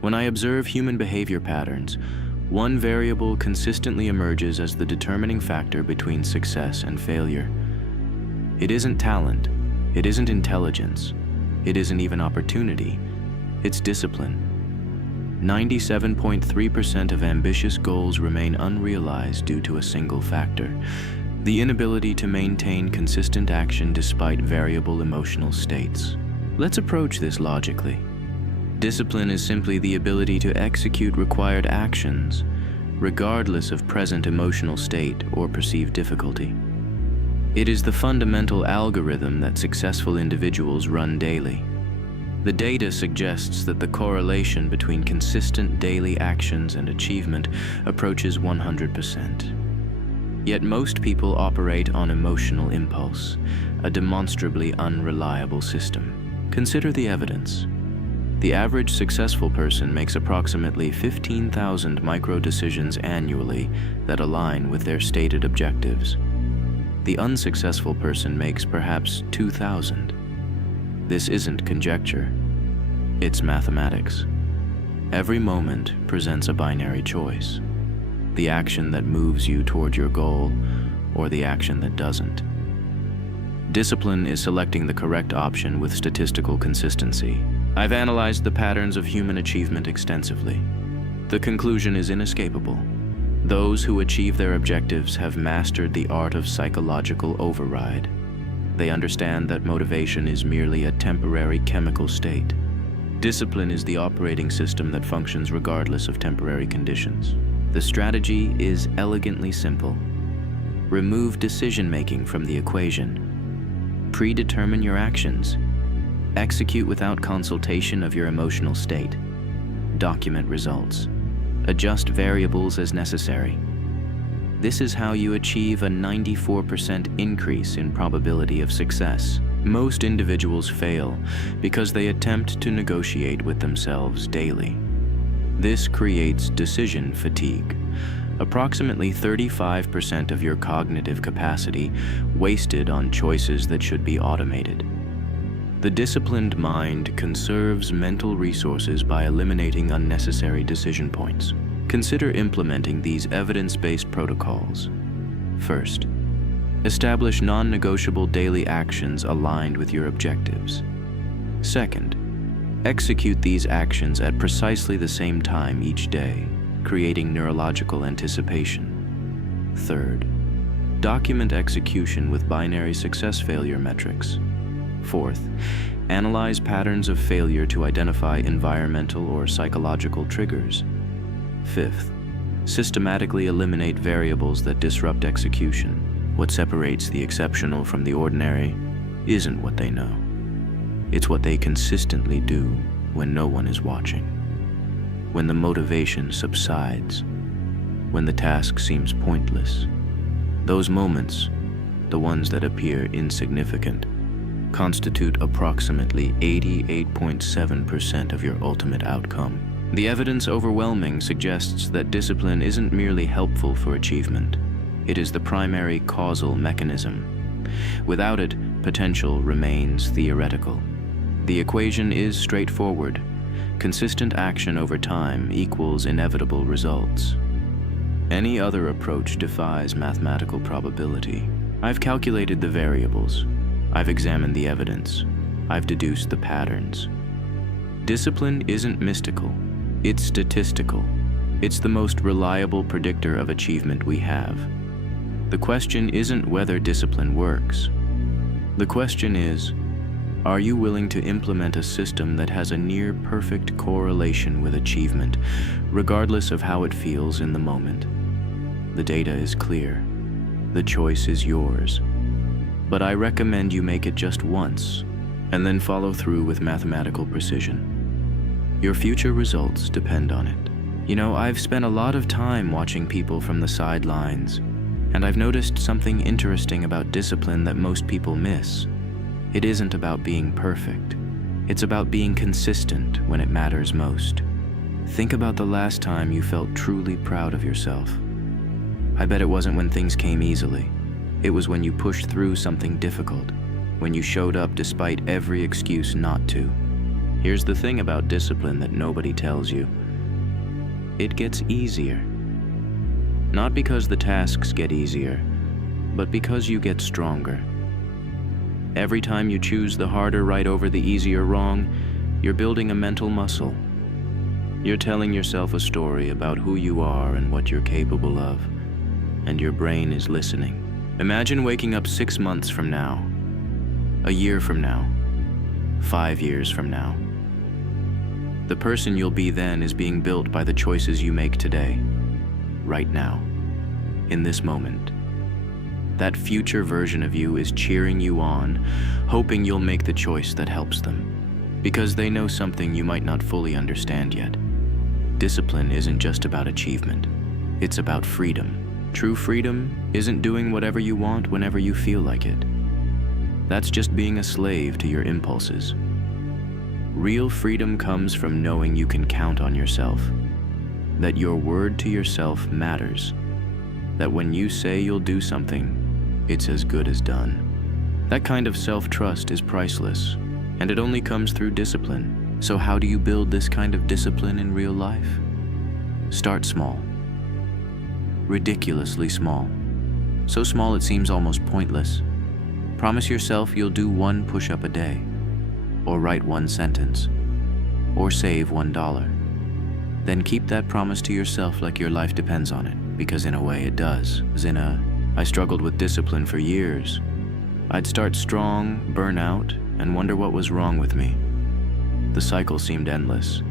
When I observe human behavior patterns, one variable consistently emerges as the determining factor between success and failure. It isn't talent, it isn't intelligence, it isn't even opportunity, it's discipline. 97.3% of ambitious goals remain unrealized due to a single factor: the inability to maintain consistent action despite variable emotional states. Let's approach this logically. Discipline is simply the ability to execute required actions, regardless of present emotional state or perceived difficulty. It is the fundamental algorithm that successful individuals run daily. The data suggests that the correlation between consistent daily actions and achievement approaches 100%. Yet most people operate on emotional impulse, a demonstrably unreliable system. Consider the evidence. The average successful person makes approximately 15,000 micro-decisions annually that align with their stated objectives. The unsuccessful person makes perhaps 2,000. This isn't conjecture, it's mathematics. Every moment presents a binary choice: the action that moves you toward your goal, or the action that doesn't. Discipline is selecting the correct option with statistical consistency. I've analyzed the patterns of human achievement extensively. The conclusion is inescapable. Those who achieve their objectives have mastered the art of psychological override. They understand that motivation is merely a temporary chemical state. Discipline is the operating system that functions regardless of temporary conditions. The strategy is elegantly simple. Remove decision-making from the equation. Predetermine your actions. Execute without consultation of your emotional state. Document results. Adjust variables as necessary. This is how you achieve a 94% increase in probability of success. Most individuals fail because they attempt to negotiate with themselves daily. This creates decision fatigue. Approximately 35% of your cognitive capacity wasted on choices that should be automated. The disciplined mind conserves mental resources by eliminating unnecessary decision points. Consider implementing these evidence-based protocols. First, establish non-negotiable daily actions aligned with your objectives. Second, execute these actions at precisely the same time each day, creating neurological anticipation. Third, document execution with binary success-failure metrics. Fourth, analyze patterns of failure to identify environmental or psychological triggers. Fifth, systematically eliminate variables that disrupt execution. What separates the exceptional from the ordinary isn't what they know. It's what they consistently do when no one is watching. When the motivation subsides, when the task seems pointless. Those moments, the ones that appear insignificant, constitute approximately 88.7% of your ultimate outcome. The evidence overwhelming suggests that discipline isn't merely helpful for achievement. It is the primary causal mechanism. Without it, potential remains theoretical. The equation is straightforward. Consistent action over time equals inevitable results. Any other approach defies mathematical probability. I've calculated the variables. I've examined the evidence. I've deduced the patterns. Discipline isn't mystical. It's statistical. It's the most reliable predictor of achievement we have. The question isn't whether discipline works. The question is, are you willing to implement a system that has a near-perfect correlation with achievement, regardless of how it feels in the moment? The data is clear. The choice is yours. But I recommend you make it just once, and then follow through with mathematical precision. Your future results depend on it. You know, I've spent a lot of time watching people from the sidelines, and I've noticed something interesting about discipline that most people miss. It isn't about being perfect. It's about being consistent when it matters most. Think about the last time you felt truly proud of yourself. I bet it wasn't when things came easily. It was when you pushed through something difficult, when you showed up despite every excuse not to. Here's the thing about discipline that nobody tells you. It gets easier. Not because the tasks get easier, but because you get stronger. Every time you choose the harder right over the easier wrong, you're building a mental muscle. You're telling yourself a story about who you are and what you're capable of, and your brain is listening. Imagine waking up 6 months from now, a year from now, 5 years from now. The person you'll be then is being built by the choices you make today, right now, in this moment. That future version of you is cheering you on, hoping you'll make the choice that helps them, because they know something you might not fully understand yet. Discipline isn't just about achievement, it's about freedom. True freedom isn't doing whatever you want whenever you feel like it. That's just being a slave to your impulses. Real freedom comes from knowing you can count on yourself, that your word to yourself matters, that when you say you'll do something, it's as good as done. That kind of self-trust is priceless, and it only comes through discipline. So how do you build this kind of discipline in real life? Start small. Ridiculously small. So small it seems almost pointless. Promise yourself you'll do 1 push-up a day, or write 1 sentence, or save $1. Then keep that promise to yourself like your life depends on it, because in a way it does. I struggled with discipline for years. I'd start strong, burn out, and wonder what was wrong with me. The cycle seemed endless,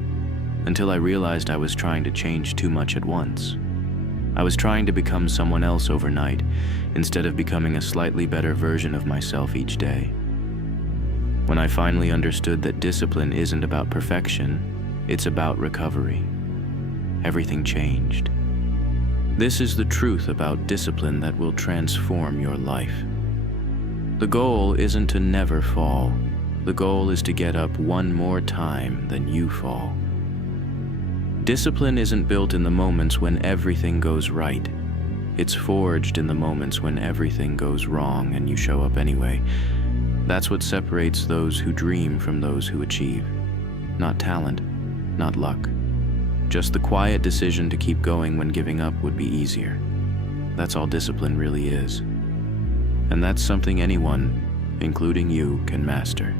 until I realized I was trying to change too much at once. I was trying to become someone else overnight, instead of becoming a slightly better version of myself each day. When I finally understood that discipline isn't about perfection, it's about recovery, everything changed. This is the truth about discipline that will transform your life. The goal isn't to never fall. The goal is to get up 1 more time than you fall. Discipline isn't built in the moments when everything goes right. It's forged in the moments when everything goes wrong and you show up anyway. That's what separates those who dream from those who achieve. Not talent, not luck. Just the quiet decision to keep going when giving up would be easier. That's all discipline really is. And that's something anyone, including you, can master.